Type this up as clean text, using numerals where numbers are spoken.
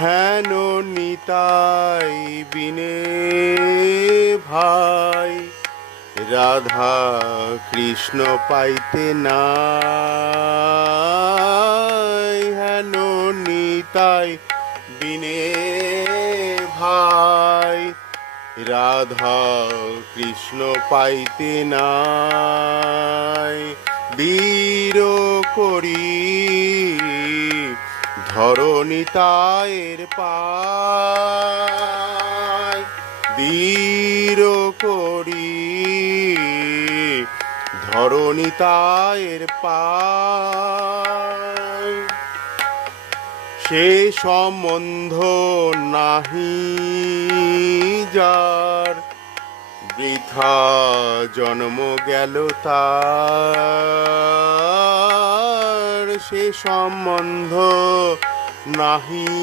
হেন নিতাই বিনে ভাই, রাধা কৃষ্ণ পাইতে নাই। হেন নিতাই বিনে ভাই, রাধা কৃষ্ণ পাইতে নাই। বীর করি ধরণিতায়ের পায়, বীর করি ধরণিতায়ের পায়। সে সম্বন্ধ নাহি যার, বৃথা জন্ম গেল তার। সে সম্বন্ধ নাহি